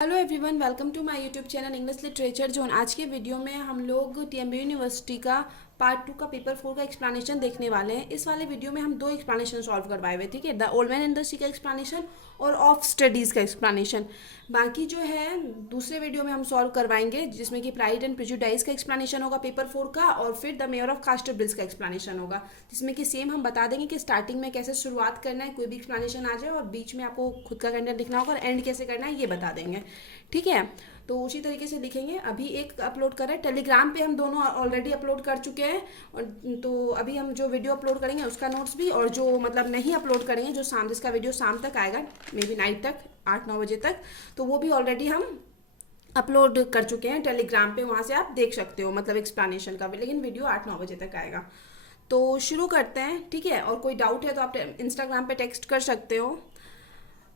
Hello everyone, welcome to my YouTube channel English literature zone. आज के video में हम लोग टीएमबी यूनिवर्सिटी का पार्ट 2 का पेपर 4 का एक्सप्लेनेशन देखने वाले हैं। इस वाले वीडियो में हम दो एक्सप्लेनेशन सॉल्व करवाए हुए, ठीक है। The old man and the Sea का एक्सप्लेनेशन और ऑफ स्टडीज़ का एक्सप्लेनेशन। बाकी जो है दूसरे वीडियो में हम सॉल्व करवाएंगे, जिसमें कि प्राइड एंड प्रेजुडाइज का एक्सप्लेनेशन होगा पेपर 4 का, और फिर द मेयर ऑफ कास्टरविल्स का एक्सप्लेनेशन होगा, जिसमें कि सेम हम बता देंगे कि स्टार्टिंग में कैसे शुरुआत करना है, कोई भी एक्सप्लेनेशन आ जाए, और बीच में आपको खुद का कंटेंट लिखना होगा, और एंड कैसे करना है ये बता देंगे, ठीक है। तो उसी तरीके से लिखेंगे। अभी एक अपलोड कर रहे हैं टेलीग्राम पे, हम दोनों ऑलरेडी अपलोड कर चुके हैं। और तो अभी हम जो वीडियो अपलोड करेंगे उसका नोट्स भी, और जो मतलब नहीं अपलोड करेंगे, जो शाम जिसका वीडियो शाम तक आएगा, मे बी नाइट तक 8-9 बजे तक, तो वो भी ऑलरेडी हम अपलोड कर चुके हैं टेलीग्राम पे। वहाँ से आप देख सकते हो, मतलब एक्सप्लेनेशन का भी, लेकिन वीडियो 8-9 बजे तक आएगा। तो शुरू करते हैं, ठीक है। और कोई डाउट है तो आप इंस्टाग्राम पे टेक्स्ट कर सकते हो।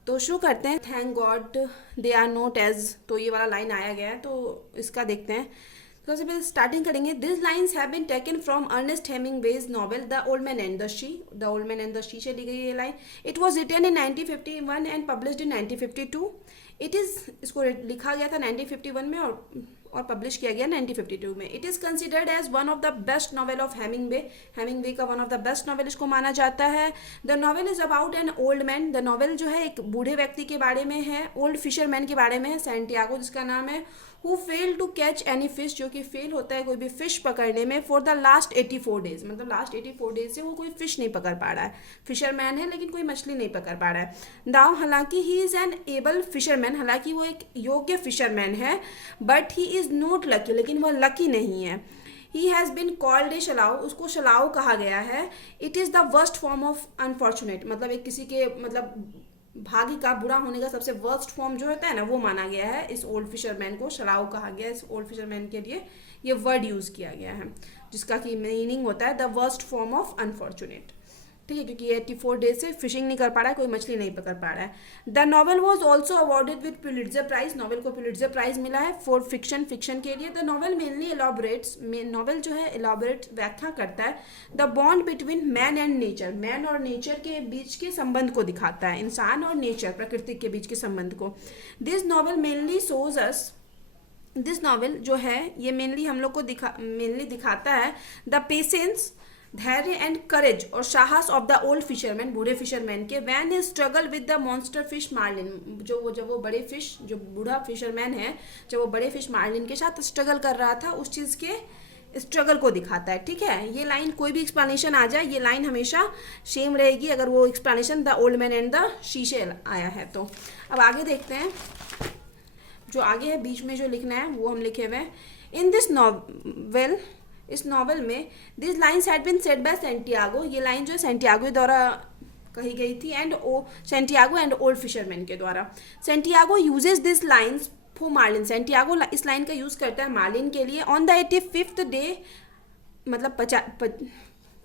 तो शुरू करते हैं। Thank god they are not age, तो ये वाला लाइन आया गया है, तो इसका देखते हैं। तो सबसे पहले स्टार्टिंग करेंगे। This lines have been taken from Ernest Hemingway's novel The old man and the Sea. The old man and the Sea से ली गई ये line. It was written in 1951 and published in 1952। It is, इसको लिखा गया था 1951 में और पब्लिश किया गया 1952 में। It is considered as one of the best novel of Hemingway. Hemingway का one of the best novel इसको माना जाता है। The novel is about an old man. The novel जो है एक बूढ़े व्यक्ति के बारे में है, ओल्ड फिशरमैन के बारे में है, सैंटियागो जिसका नाम है, who fail to catch any fish, जो कि फेल होता है कोई भी फिश पकड़ने में, फॉर द लास्ट 84 डेज, मतलब लास्ट 84 डेज से वो कोई फिश नहीं पकड़ पा रहा है। फिशरमैन है लेकिन कोई मछली नहीं पकड़ पा रहा है। दाव, हालांकि he is an able fisherman, हालांकि वो एक योग्य फिशरमैन है, but he is not lucky, लेकिन वह लकी नहीं है। He has been called a शलाऊ, उसको शलाऊ कहा गया है। It is the worst form of unfortunate, मतलब एक किसी के मतलब भाग्य का बुरा होने का सबसे वर्स्ट फॉर्म जो होता है ना, वो माना गया है। इस ओल्ड फिशरमैन को शलाऊ कहा गया है। इस ओल्ड फिशरमैन के लिए ये वर्ड यूज़ किया गया है, जिसका कि मीनिंग होता है the worst form of unfortunate, ठीक है, क्योंकि 84 डेज से फिशिंग नहीं कर पा रहा है, कोई मछली नहीं पकड़ पा रहा है। The novel was also awarded with Pulitzer prize. Novel को पुलिट्जर प्राइज मिला है फॉर फिक्शन, फिक्शन के लिए। The novel mainly elaborates, novel जो है एलॉबरेट व्याख्या करता है the bond between man and nature, man और नेचर के बीच के संबंध को दिखाता है, इंसान और नेचर, प्रकृति के बीच के संबंध को। This novel mainly shows us, this novel जो है ये मेनली हम लोग को मेनली दिखाता है द पेशेंस, धैर्य एंड करेज और साहस ऑफ द ओल्ड फिशरमैन, बूढ़े फिशरमैन के, when he struggle with the monster fish marlin, जब वो बड़े फिश, जो बूढ़ा फिशरमैन है, जब वो बड़े फिश मार्लिन के साथ स्ट्रगल कर रहा था, उस चीज़ के स्ट्रगल को दिखाता है, ठीक है। ये लाइन कोई भी एक्सप्लेनेशन आ जाए, ये लाइन हमेशा सेम रहेगी अगर वो explanation the old man and the Sea से आया है तो। अब आगे देखते हैं, जो आगे है बीच में जो लिखना है वो हम लिखे हुए हैं। इन दिस नॉवेल, इस नॉवल में, this lines had been said by Santiago, ये लाइन जो है सैंटियागो द्वारा कही गई थी, and Santiago and old fisherman के द्वारा। Santiago uses this lines for marlin, Santiago इस लाइन का यूज़ करता है मार्लिन के लिए। ऑन द 85th डे, मतलब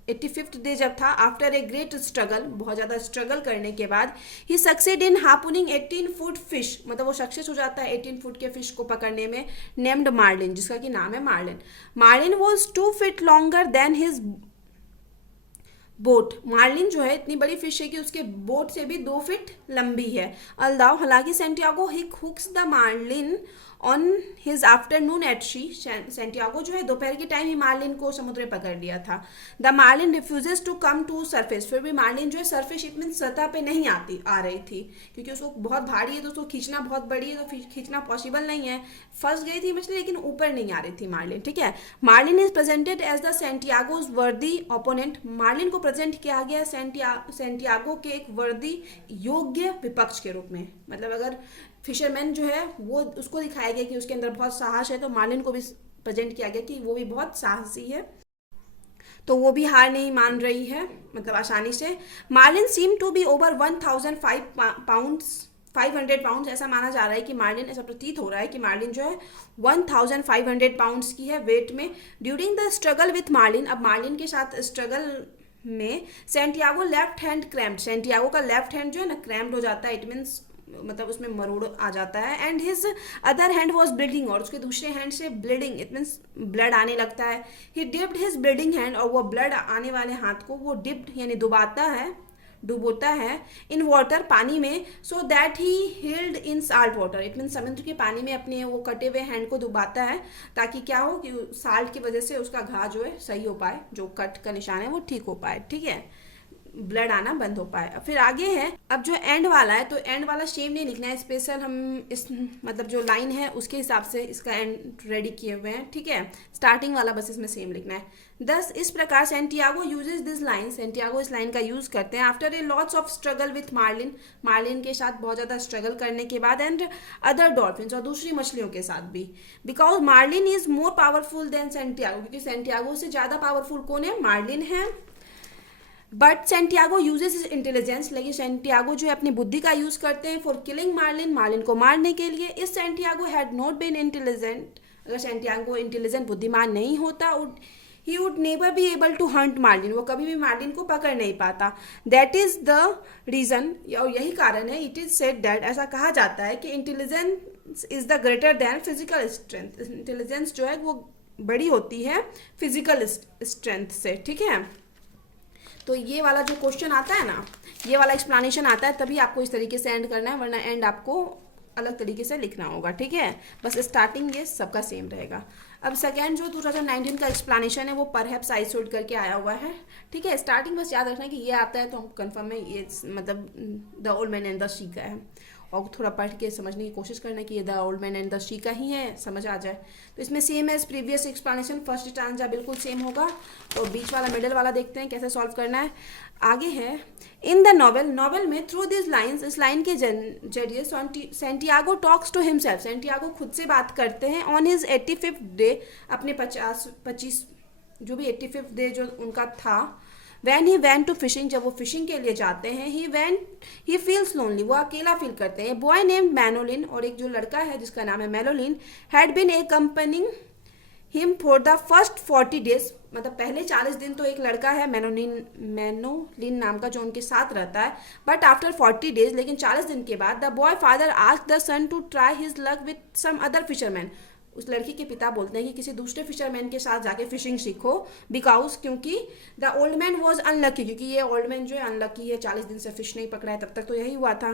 85th डे जब था, आफ्टर ए ग्रेट स्ट्रगल, बहुत ज़्यादा स्ट्रगल करने के बाद, ही सक्सेड इन हार्पूनिंग 18 फुट फिश, मतलब वो सक्सेस हो जाता है 18 फुट के फिश को पकड़ने में, नेम्ड मार्लिन, जिसका कि नाम है marlin. Marlin was 2 feet longer than his boat, marlin जो है इतनी बड़ी फिश है कि उसके बोट से भी 2 फीट लंबी है। अल्दाव, हालांकि Santiago he hooks the marlin on his afternoon at sea, Santiago जो है दोपहर के टाइम ही मार्लिन को समुद्र में पकड़ लिया था। The marlin refuses to come to surface, फिर भी मार्लिन जो है सरफेस, इट मीन सतह पे नहीं आ रही थी, क्योंकि उसको बहुत भारी है तो उसको खींचना बहुत बड़ी है, तो खींचना पॉसिबल नहीं है। फंस गई थी मछली लेकिन ऊपर नहीं आ रही थी मार्लिन, ठीक है। Marlin is presented as the Santiago's worthy opponent, Marlin को प्रेजेंट किया गया सैंटियागो के एक वर्दी, योग्य विपक्ष के रूप में, मतलब अगर फिशरमैन जो है वो, उसको दिखाया गया कि उसके अंदर बहुत साहस है, तो मार्लिन को भी प्रेजेंट किया गया कि वो भी बहुत साहसी है, तो वो भी हार नहीं मान रही है, मतलब आसानी से। Marlin seem to be over 500 pounds, ऐसा माना जा रहा है कि मार्लिन, ऐसा प्रतीत हो रहा है कि मार्लिन जो है 1500 पाउंड्स की है वेट में। During the struggle with marlin, अब मार्लिन के साथ स्ट्रगल में Santiago left hand cramped, Santiago का लेफ्ट हैंड जो है ना क्रैम्प्ड हो जाता है, इट मीन्स मतलब उसमें मरोड़ आ जाता है। And his other hand was bleeding, और उसके दूसरे हैंड से ब्लीडिंग, इट मीन्स ब्लड आने लगता है। ही डिप्ड हिज ब्लीडिंग हैंड, और वो ब्लड आने वाले हाथ को वो डिप्ड यानी डुबाता है, डुबोता है इन वाटर, पानी में, so that he heeled in salt water. It mean समुद्र के पानी में अपने वो कटे हुए हैंड को डुबाता है ताकि क्या हो कि साल्ट की वजह से उसका घाव जो है सही हो पाए, जो कट का निशान है वो ठीक हो पाए, ठीक है, ब्लड आना बंद हो पाए। फिर आगे है, अब जो एंड वाला है तो एंड वाला सेम नहीं लिखना है, स्पेशल हम इस मतलब जो लाइन है उसके हिसाब से इसका एंड रेडी किए हुए हैं, ठीक है। स्टार्टिंग वाला बस इसमें सेम लिखना है। दस इस प्रकार Santiago uses this line, Santiago इस लाइन का यूज करते हैं after a lots of struggle with marlin, marlin के साथ बहुत ज़्यादा स्ट्रगल करने के बाद, एंड अदर डॉल्फिन और दूसरी मछलियों के साथ भी, because marlin is more powerful than Santiago, क्योंकि सेंटियागो से ज़्यादा पावरफुल कौन है, मार्लिन है। But Santiago uses is intelligence, लेकिन सेंटियागो जो है अपनी बुद्धि का यूज करते हैं फॉर किलिंग मार्लिन, मार्लिन को मारने के लिए। इस Santiago had not been intelligent, अगर सेंटियागो इंटेलिजेंट बुद्धिमान नहीं होता, he would never be able to hunt marlin, वो कभी भी मार्लिन को पकड़ नहीं पाता। दैट इज द रीजन, और यही कारण है, इट इज सेड दैट, ऐसा कहा जाता है कि intelligence is the greater than physical strength, intelligence जो है वो बड़ी होती है फिजिकल स्ट्रेंथ से, ठीक है। तो ये वाला जो क्वेश्चन आता है ना, ये वाला एक्सप्लेनेशन आता है, तभी आपको इस तरीके से एंड करना है, वरना एंड आपको अलग तरीके से लिखना होगा, ठीक है। बस स्टार्टिंग ये सबका सेम रहेगा। अब सेकेंड जो 2019 का एक्सप्लेनेशन है वो परहैप्स आई शोड करके आया हुआ है, ठीक है। स्टार्टिंग बस याद रखना है कि ये आता है तो हम कंफर्म है ये मतलब the old man and the sea का है, और थोड़ा पढ़ के समझने की कोशिश करना कि ये the old man and the sea का ही है, समझ आ जाए। तो इसमें same as previous explanation, first stanza बिल्कुल सेम होगा, और बीच वाला मिडिल वाला देखते हैं कैसे सॉल्व करना है। आगे है, इन द नॉवेल, नॉवेल में थ्रू दिस लाइन्स, इस लाइन के जरिए Santiago talks to himself, Santiago खुद से बात करते हैं ऑन हिज 85th डे, अपने 25 जो भी 85th डे जो उनका था, when he went to fishing, जब वो फिशिंग के लिए जाते हैं, ही फील्स लोनली, वो अकेला फील करते हैं। बॉय नेम मैनोलिन, और एक जो लड़का है जिसका नाम है Manolin, had been accompanying him for the first 40 days, मतलब पहले 40 दिन तो एक लड़का है मैनोलिन नाम का जो उनके साथ रहता है, बट आफ्टर 40 days, लेकिन 40 दिन के बाद, the boy father asked the son to try his luck with some other fisherman, उस लड़की के पिता बोलते हैं कि किसी दूसरे फिशरमैन के साथ जाके फिशिंग सीखो, बिकॉज क्योंकि the old man was unlucky, क्योंकि ये ओल्ड मैन जो है अनलकी है, 40 दिन से फिश नहीं पकड़ा है, तब तक तो यही हुआ था।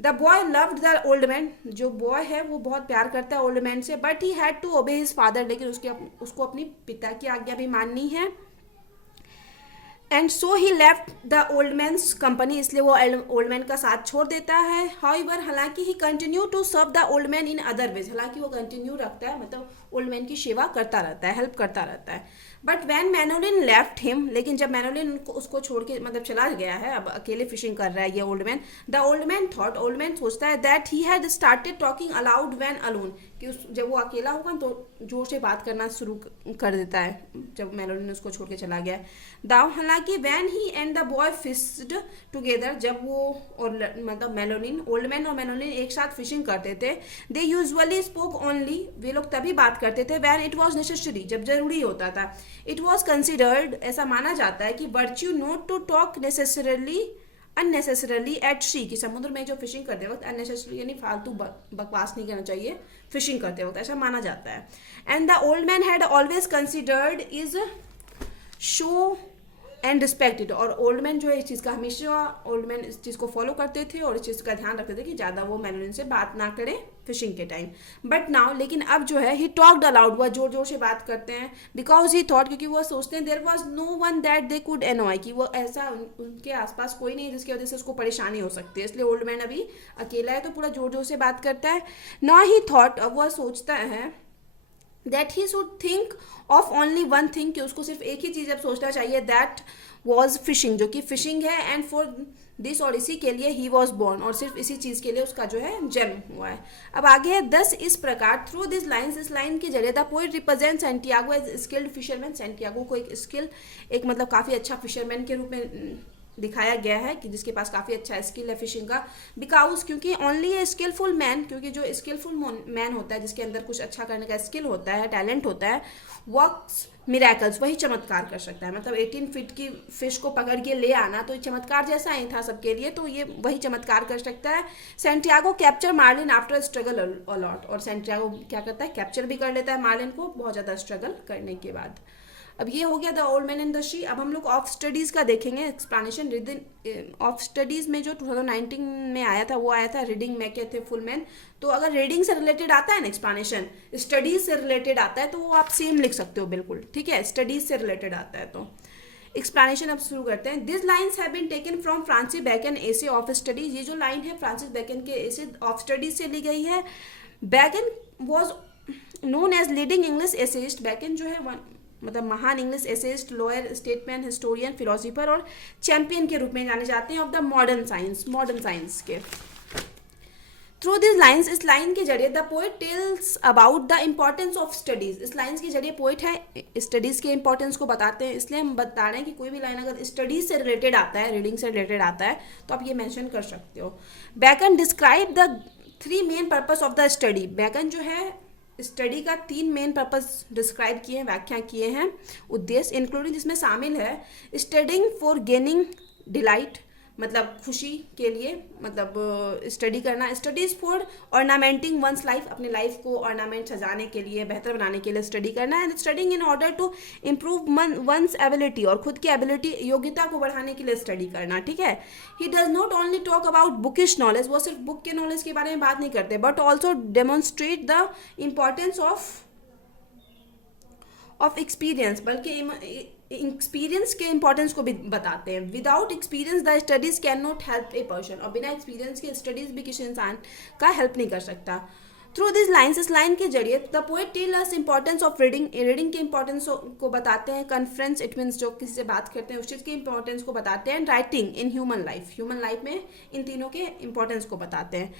The boy loved the old man, जो बॉय है वो बहुत प्यार करता है ओल्ड मैन से, but he had to obey his father, लेकिन उसको अपनी पिता की आज्ञा भी माननी है। And so he left the old man's company, इसलिए वो ओल्ड मैन का साथ छोड़ देता है। हाउएवर, हालांकि he continue to serve the old man in other ways, हालांकि वो कंटिन्यू रखता है, मतलब ओल्ड मैन की सेवा करता रहता है, हेल्प करता रहता है। बट वैन मैनोलिन लेफ्ट हिम, लेकिन जब मैनोलिन उसको छोड़ के मतलब चला गया है, अब अकेले फिशिंग कर रहा है ये old man, the old man thought, old man सोचता है that he had started talking aloud when alone, कि जब वो अकेला होगा तो जोर से बात करना शुरू कर देता है, जब मैनोलिन उसको छोड़ के चला गया। दाव, हालांकि when he and the boy fished together, जब वो और मतलब मैनोलिन, ओल्ड मैन और मैनोलिन एक साथ फिशिंग करते थे, दे यूजुअली स्पोक ओनली, वे लोग तभी बात करते थे, वैन इट वॉज नेसेसरी, जब जरूरी होता था। इट वॉज कंसिडर्ड, ऐसा माना जाता है कि virtue not to talk necessarily unnecessarily at sea, कि समुद्र में जो फिशिंग करते वक्त अननेसेसरी यानी फालतू बकवास नहीं करना चाहिए फिशिंग करते वक्त, ऐसा माना जाता है। And the old man had always considered is show and respected, और ओल्ड मैन जो है इस चीज़ का हमेशा ओल्ड मैन इस चीज़ को फॉलो करते थे और इस चीज़ का ध्यान रखते थे कि ज़्यादा वो मैनोलिन से बात ना करें फिशिंग के टाइम। बट नाउ, लेकिन अब जो है ही टॉक्ड अलाउड, वह जोर जोर से बात करते हैं, बिकॉज ही थॉट, क्योंकि वह सोचते हैं there was no one that they could annoy, कि वो ऐसा उनके आसपास कोई नहीं है जिसकी वजह से उसको परेशानी हो सकती है, इसलिए ओल्ड मैन अभी अकेला है तो पूरा जोर जोर से बात करता है। ना ही थॉट, अब वह सोचता है that he should think of only one thing, कि उसको सिर्फ एक ही चीज़ अब सोचना चाहिए, दैट वॉज फिशिंग, जो कि फिशिंग है, एंड फॉर दिस, और इसी के लिए ही वॉज बॉर्न, और सिर्फ इसी चीज़ के लिए उसका जो है जन्म हुआ है। अब आगे है 10 इस प्रकार, थ्रू दिस लाइन्स, इस लाइन के जरिए the poet represent Santiago as skilled fisherman, Santiago को एक मतलब काफ़ी अच्छा फिशरमैन के रूप में दिखाया गया है, कि जिसके पास काफ़ी अच्छा स्किल है फिशिंग का, बिकॉज क्योंकि ओनली ए स्किलफुल मैन, क्योंकि जो स्किलफुल मैन होता है जिसके अंदर कुछ अच्छा करने का स्किल होता है, टैलेंट होता है, वर्क्स मिरेकल्स, वही चमत्कार कर सकता है। मतलब 18 फीट की फिश को पकड़ के ले आना तो चमत्कार जैसा ही था सबके लिए, तो ये वही चमत्कार कर सकता है। Santiago capture marlin after struggle a lot, और सेंटियागो क्या करता है, कैप्चर भी कर लेता है मार्लिन को बहुत ज़्यादा स्ट्रगल करने के बाद। अब ये हो गया the old man and the she. अब हम लोग ऑफ स्टडीज़ का देखेंगे एक्सप्लेनेशन। रीडिंग ऑफ स्टडीज़ में जो 2019 में आया था वो आया था रीडिंग में के थे फुल मैन। तो अगर रीडिंग से रिलेटेड आता है ना एक्सप्लेनेशन, स्टडीज से रिलेटेड आता है तो वो आप सेम लिख सकते हो बिल्कुल, ठीक है। स्टडीज से रिलेटेड आता है तो एक्सप्लेनेशन अब शुरू करते हैं। This lines have been taken from Francis Bacon essay of studies. ये जो लाइन है फ्रांसिस बैकन के एसे ऑफ स्टडीज से ली गई है। Bacon was known as leading English essayist. Bacon जो है मतलब महान English essayist, lawyer, statesman, historian, philosopher और चैंपियन के रूप में जाने जाते हैं ऑफ द मॉडर्न साइंस के। थ्रू दिस लाइन्स, इस लाइन के जरिए the poet tells about the importance of studies. इस लाइन के जरिए पोएट है स्टडीज के इंपॉर्टेंस को बताते हैं। इसलिए हम बता रहे हैं कि कोई भी लाइन अगर स्टडीज से रिलेटेड आता है, रीडिंग से रिलेटेड आता है तो आप ये मेंशन कर सकते हो। Bacon describe the 3 main purpose of the study. Bacon जो है स्टडी का 3 मेन पर्पस डिस्क्राइब किए हैं, व्याख्या किए हैं, उद्देश्य इंक्लूडिंग जिसमें शामिल है स्टडिंग फॉर गेनिंग डिलाइट, मतलब खुशी के लिए, मतलब स्टडी करना। Studies for ornamenting one's life, अपनी लाइफ को ऑर्नामेंट सजाने के लिए, बेहतर बनाने के लिए स्टडी करना। And studying in order to improve one's ability, और खुद की एबिलिटी, योग्यता को बढ़ाने के लिए स्टडी करना, ठीक है। He does not only talk about bookish knowledge, वो सिर्फ बुक के नॉलेज के बारे में बात नहीं करते, but also demonstrate the importance of experience, बल्कि एक्सपीरियंस के इंपॉर्टेंस को भी बताते हैं। Without experience the studies can not help a person, और बिना एक्सपीरियंस के स्टडीज भी किसी इंसान का हेल्प नहीं कर सकता। थ्रू दिस लाइन्स, इस लाइन के जरिए the poet tell us importance of reading, reading के इंपॉर्टेंस को बताते हैं। कॉन्फ्रेंस, इट मीन्स जो किसी से बात करते हैं उस चीज़ के इंपॉर्टेंस को बताते हैं। And writing in human life में इन तीनों के इंपॉर्टेंस को बताते हैं।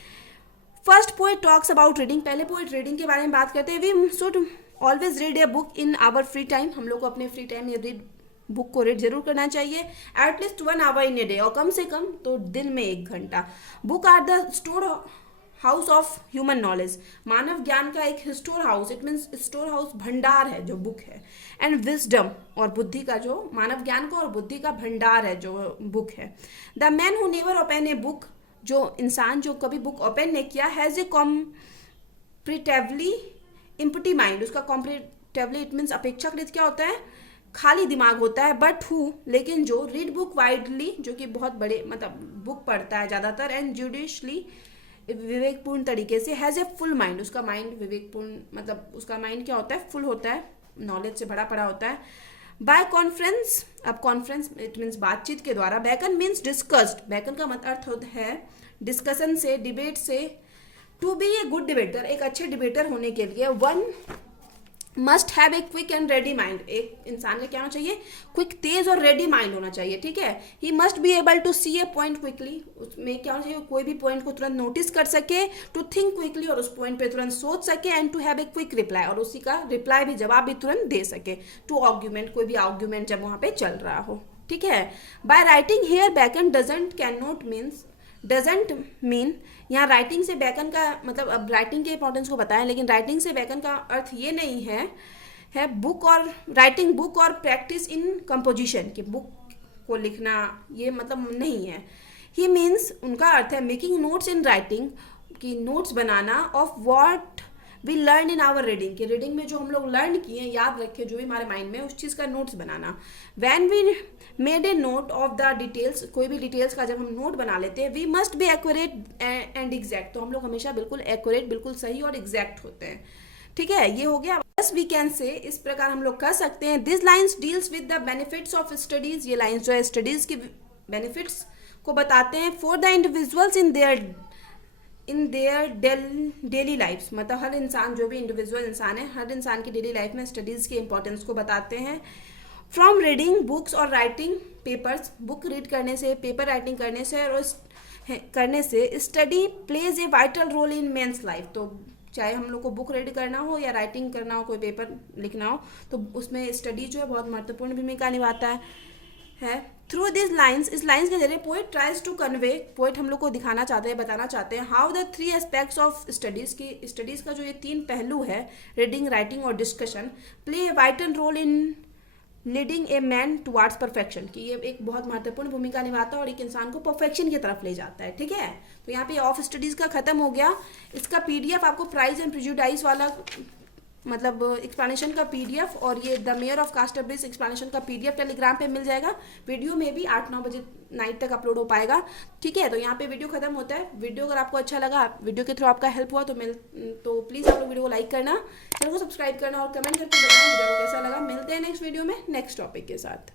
First poet talks about reading, पहले पोएट रीडिंग के बारे में बात करते हैं। We should always read a book in our free time, हम लोग को अपने फ्री टाइम में बुक को रीड जरूर करना चाहिए। At least 1 hour in a day, और कम से कम तो दिन में 1 घंटा। Book are the store house of human knowledge, मानव ज्ञान का एक store house, it means store house, भंडार है जो बुक है। एंड विजडम, और बुद्धि का, जो मानव ज्ञान का और बुद्धि का भंडार है जो बुक है। The man who never open a book, जो इंसान जो कभी बुक ओपन नहीं किया, has a comparatively empty mind, उसका कॉम्परेटिवली इट मीन्स अपेक्षाकृत क्या होता है, खाली दिमाग होता है। बट हु, लेकिन जो रीड बुक वाइडली, जो कि बहुत बड़े मतलब बुक पढ़ता है ज़्यादातर, एंड जुडिशली, विवेकपूर्ण तरीके से, हैज़ ए फुल माइंड, उसका माइंड विवेकपूर्ण, मतलब उसका माइंड क्या होता है, फुल होता है, नॉलेज से भरा पड़ा होता है। बाय कॉन्फ्रेंस, अब कॉन्फ्रेंस इट मीन्स बातचीत के द्वारा। बैकन मीन्स डिस्कस्ड, बैकन का मतलब अर्थ होता है डिस्कशन से, डिबेट से। To be a good debater, एक अच्छे डिबेटर होने के लिए one must have a quick and ready mind, एक इंसान का क्या होना चाहिए, क्विक, तेज और रेडी माइंड होना चाहिए, ठीक है। He must be able to see a point quickly, उसमें क्या होना चाहिए, कोई भी पॉइंट को तुरंत नोटिस कर सके। टू थिंक क्विकली, और उस पॉइंट पे तुरंत सोच सके। And to have a quick reply, और उसी का रिप्लाई भी, जवाब भी तुरंत दे सके। टू आर्ग्यूमेंट, कोई भी आर्ग्यूमेंट जब वहाँ पे चल रहा हो, ठीक है। By writing here bacon doesn't, can not means, doesn't mean, यहाँ राइटिंग से बैकन का मतलब, अब राइटिंग के इंपॉर्टेंस को बताएं, लेकिन राइटिंग से बैकन का अर्थ ये नहीं है बुक और राइटिंग बुक और प्रैक्टिस इन कंपोजिशन, कि बुक को लिखना ये मतलब नहीं है। ही मीन्स, उनका अर्थ है मेकिंग नोट्स इन राइटिंग, कि नोट्स बनाना of what we learn in our reading, कि रीडिंग में जो हम लोग लर्न किए, याद रखे जो भी हमारे माइंड में, उस चीज़ का नोट्स बनाना। When we made a note of the details, कोई भी डिटेल्स का जब हम नोट बना लेते हैं, we must be accurate and exact, तो हम लोग हमेशा बिल्कुल एक्यूरेट, बिल्कुल सही और एग्जैक्ट होते हैं, ठीक है। ये हो गया। बस वी कैन से, इस प्रकार हम लोग कर सकते हैं। This lines deals with the benefits of studies, ये लाइन्स जो है स्टडीज की बेनिफिट्स को बताते हैं। For the individuals in their daily lifes, मतलब हर इंसान, जो भी इंडिविजुअल इंसान है, हर इंसान की डेली लाइफ में स्टडीज़ के इंपॉर्टेंस को बताते हैं। फ्रॉम रीडिंग बुक्स और राइटिंग पेपर्स, बुक रीड करने से, पेपर राइटिंग करने से study plays a vital role in man's life, तो चाहे हम लोग को बुक रीड करना हो या राइटिंग करना हो, कोई पेपर लिखना हो, तो उसमें स्टडी जो है बहुत महत्वपूर्ण भूमिका निभाता है। थ्रू दिस लाइन्स, इस लाइन्स के जरिए poet tries to convey, poet हम लोग को दिखाना चाहते हैं, बताना चाहते हैं, how the 3 aspects of studies, की स्टडीज़ का जो ये 3 पहलू है, रीडिंग, राइटिंग और discussion, play a vital role in leading a man towards perfection, कि ये एक बहुत महत्वपूर्ण भूमिका निभाता है और एक इंसान को परफेक्शन की तरफ ले जाता है, ठीक है। तो यहाँ पे ऑफ स्टडीज़ का खत्म हो गया। इसका PDF आपको प्राइज एंड प्रेजुडाइज वाला मतलब एक्सप्लेनेशन का पीडीएफ और ये द मेयर ऑफ कास्टरब्रिज एक्सप्लेनेशन का पीडीएफ टेलीग्राम पे मिल जाएगा। वीडियो में भी 8-9 बजे नाइट तक अपलोड हो पाएगा। ठीक है, तो यहाँ पे वीडियो खत्म होता है। वीडियो अगर आपको अच्छा लगा, वीडियो के थ्रू आपका हेल्प हुआ तो प्लीज़ आप लोग वीडियो को लाइक करना, चैनल को सब्सक्राइब करना और कमेंट करके बताना वीडियो को कैसा लगा। मिलते हैं नेक्स्ट वीडियो में नेक्स्ट टॉपिक के साथ।